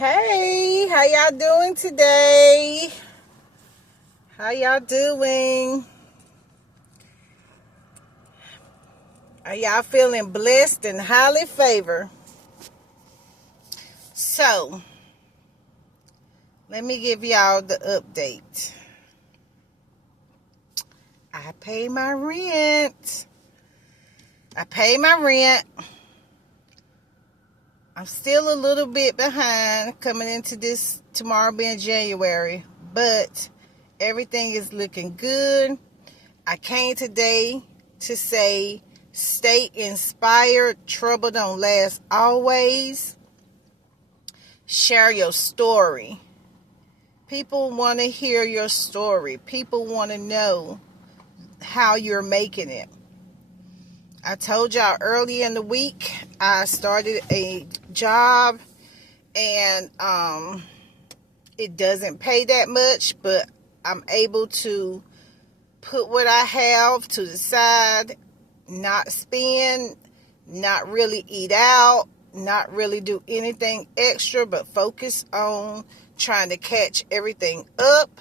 Hey, how y'all doing today? How y'all doing? Are y'all feeling blessed and highly favored? So, let me give y'all the update. I pay my rent. I'm still a little bit behind coming into this tomorrow being January, but everything is looking good. I came today to say, stay inspired. Trouble don't last always. Share your story. People want to hear your story. People want to know how you're making it. I told y'all early in the week I started a job, and it doesn't pay that much, but I'm able to put what I have to the side, not spend, not really eat out, not really do anything extra, but focus on trying to catch everything up.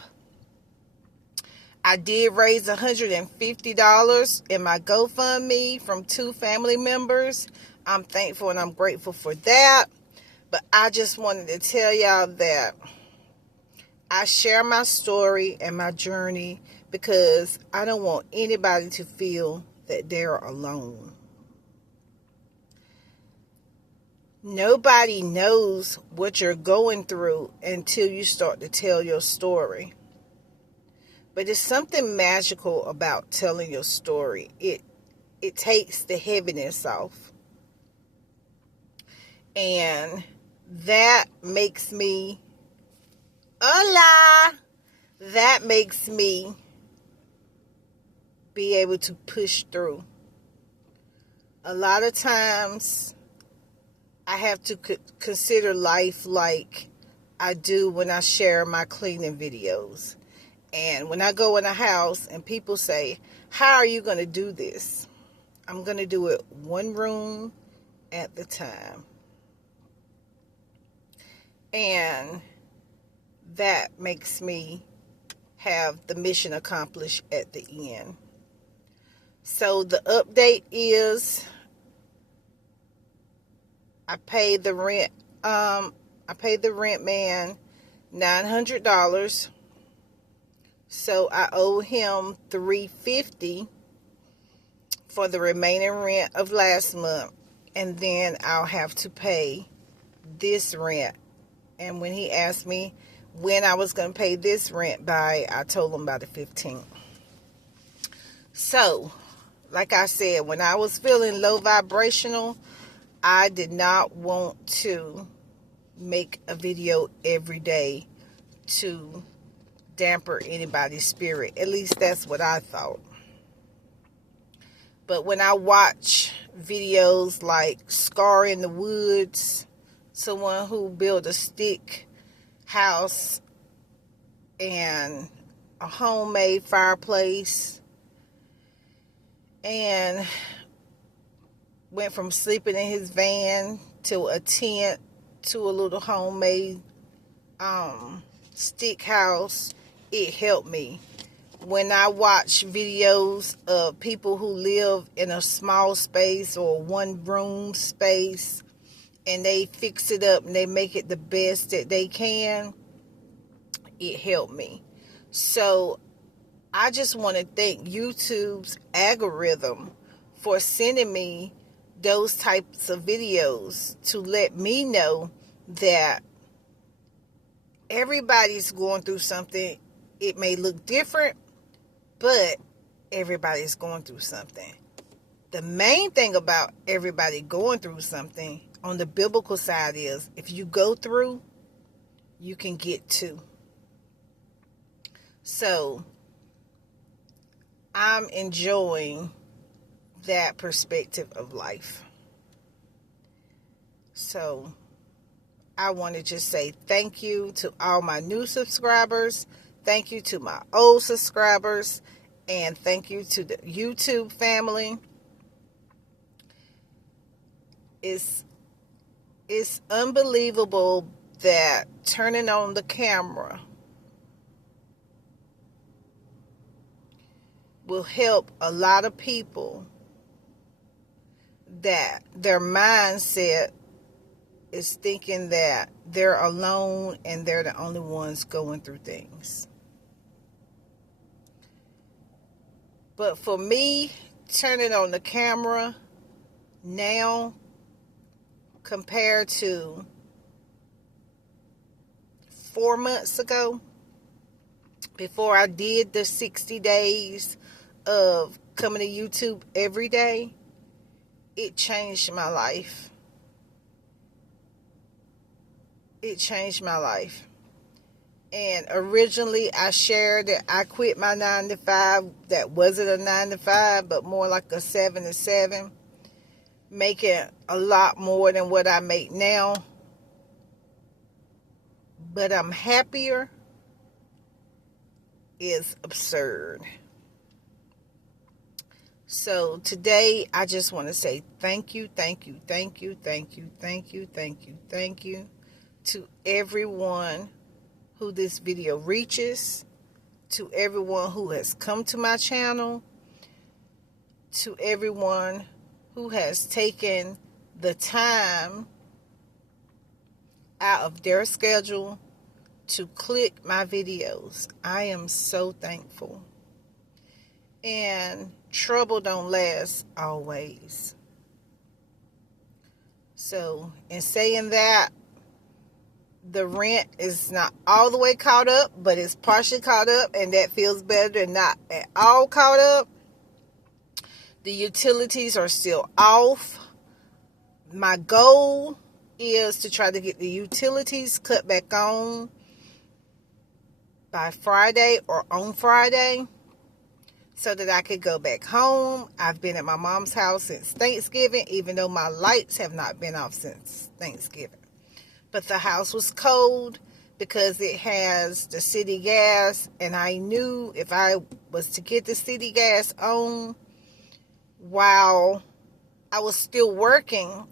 I did raise $150 in my GoFundMe from 2 family members. I'm thankful and I'm grateful for that. But I just wanted to tell y'all that I share my story and my journey because I don't want anybody to feel that they're alone. Nobody knows what you're going through until you start to tell your story. But there's something magical about telling your story. It takes the heaviness off. And that makes me that makes me be able to push through. A lot of times I have to consider life like I do when I share my cleaning videos. And when I go in a house and people say, how are you going to do this? I'm going to do it one room at the time. And that makes me have the mission accomplished at the end. So the update is I paid the rent man $900. So I owe him $350 for the remaining rent of last month, and then I'll have to pay this rent. And when he asked me when I was going to pay this rent by, I told him by the 15th. So, like I said, when I was feeling low vibrational, I did not want to make a video every day to damper anybody's spirit. At least that's what I thought. But when I watch videos like Scar in the Woods, someone who built a stick house and a homemade fireplace and went from sleeping in his van to a tent to a little homemade stick house, it helped me. When I watch videos of people who live in a small space or one room space and they fix it up and they make it the best that they can, it helped me. So I just want to thank YouTube's algorithm for sending me those types of videos to let me know that everybody's going through something. It may look different, but everybody's going through something. The main thing about everybody going through something on the biblical side is if you go through, you can get to. So I'm enjoying that perspective of life. So I want to just say thank you to all my new subscribers. Thank you to my old subscribers. And thank you to the YouTube family. It's unbelievable that turning on the camera will help a lot of people that their mindset is thinking that they're alone and they're the only ones going through things. But for me, turning on the camera now compared to 4 months ago, before I did the 60 days of coming to YouTube every day, it changed my life. It changed my life. And originally I shared that I quit my 9 to 5. That wasn't a 9 to 5, but more like a 7 to 7. Making a lot more than what I make now. But I'm happier is absurd. So today I just want to say thank you to everyone who this video reaches, to everyone who has come to my channel, to everyone who has taken the time out of their schedule to click my videos. I am so thankful. And trouble don't last always. So in saying that, the rent is not all the way caught up, but it's partially caught up, and that feels better than not at all caught up. The utilities are still off. My goal is to try to get the utilities cut back on by Friday or on Friday so that I could go back home. I've been at my mom's house since Thanksgiving, even though my lights have not been off since Thanksgiving. But the house was cold because it has the city gas, and I knew if I was to get the city gas on while I was still working,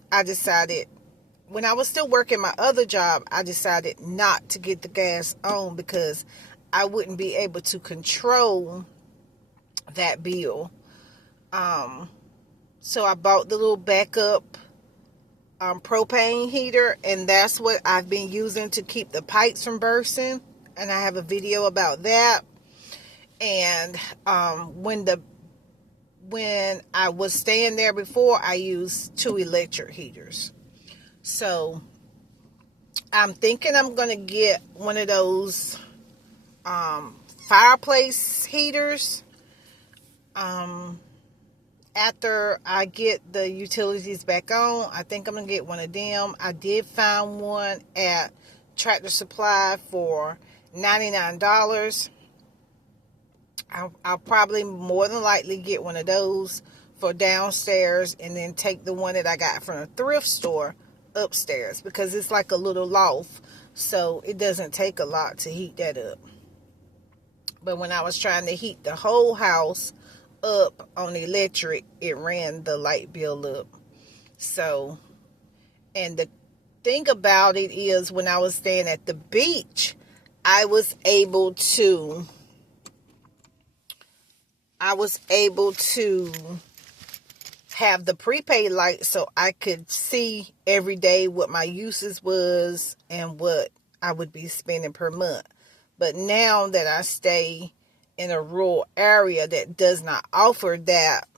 when I was still working my other job, I decided not to get the gas on because I wouldn't be able to control that bill. So I bought the little backup propane heater, and that's what I've been using to keep the pipes from bursting, and I have a video about that. And when I was staying there before, I used 2 electric heaters. So I'm thinking I'm gonna get one of those fireplace heaters after I get the utilities back on. I think I'm gonna get one of them. I did find one at Tractor Supply for $99. I'll probably more than likely get one of those for downstairs, and then take the one that I got from a thrift store upstairs, because it's like a little loft, so it doesn't take a lot to heat that up. But when I was trying to heat the whole house up on electric, it ran the light bill up. So, and the thing about it is, when I was staying at the beach, I was able to have the prepaid light, so I could see every day what my uses was and what I would be spending per month. But now that I stay in a rural area that does not offer that,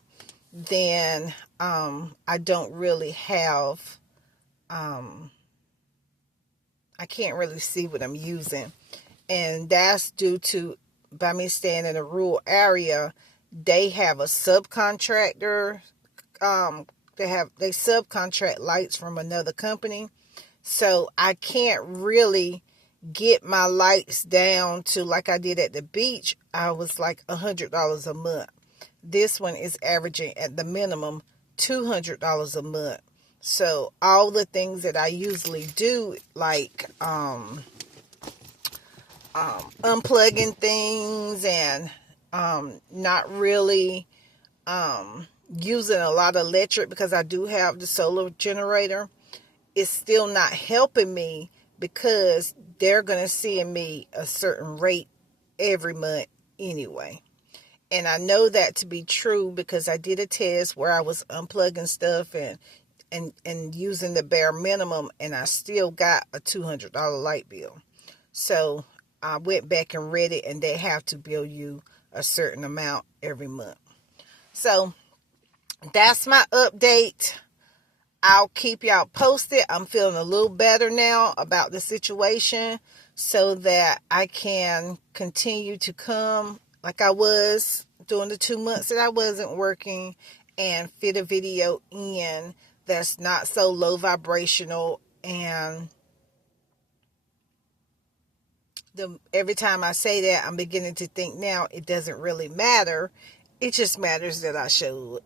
then I don't really have, I can't really see what I'm using. And that's due to, by me staying in a rural area, they have a subcontractor. They subcontract lights from another company. So I can't really get my lights down to like I did at the beach. I was like $100 a month. This one is averaging at the minimum $200 a month. So all the things that I usually do, like unplugging things and not really using a lot of electric, because I do have the solar generator, it's still not helping me because they're going to send me a certain rate every month anyway. And I know that to be true because I did a test where I was unplugging stuff and using the bare minimum, and I still got a $200 light bill. So I went back and read it, and they have to bill you a certain amount every month. So that's my update. I'll keep y'all posted. I'm feeling a little better now about the situation so that I can continue to come like I was during the 2 months that I wasn't working and fit a video in that's not so low vibrational. And every time I say that, I'm beginning to think now it doesn't really matter. It just matters that I show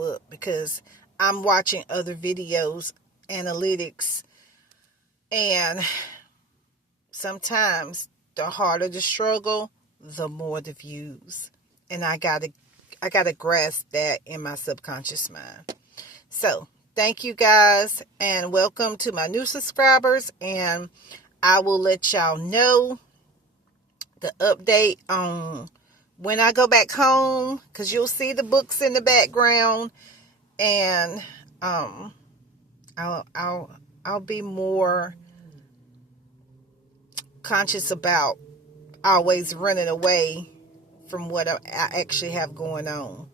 up because I'm watching other videos, analytics, and sometimes the harder the struggle, the more the views. And I gotta grasp that in my subconscious mind. So thank you guys, and welcome to my new subscribers, and I will let y'all know the update on when I go back home, because you'll see the books in the background, and I'll be more conscious about always running away from what I actually have going on.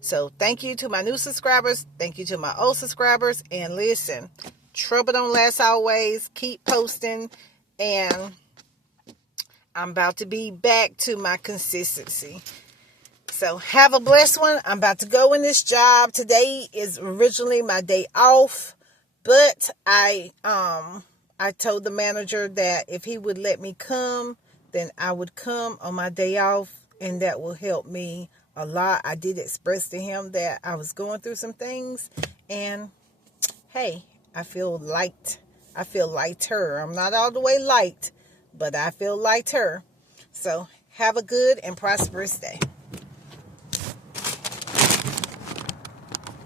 So thank you to my new subscribers. Thank you to my old subscribers. And listen, trouble don't last always. Keep posting. And I'm about to be back to my consistency. So have a blessed one. I'm about to go in this job. Today is originally my day off. But I told the manager that if he would let me come, then I would come on my day off, and that will help me a lot. I did express to him that I was going through some things, and hey, I feel light. I feel lighter. I'm not all the way light, but I feel lighter. So have a good and prosperous day.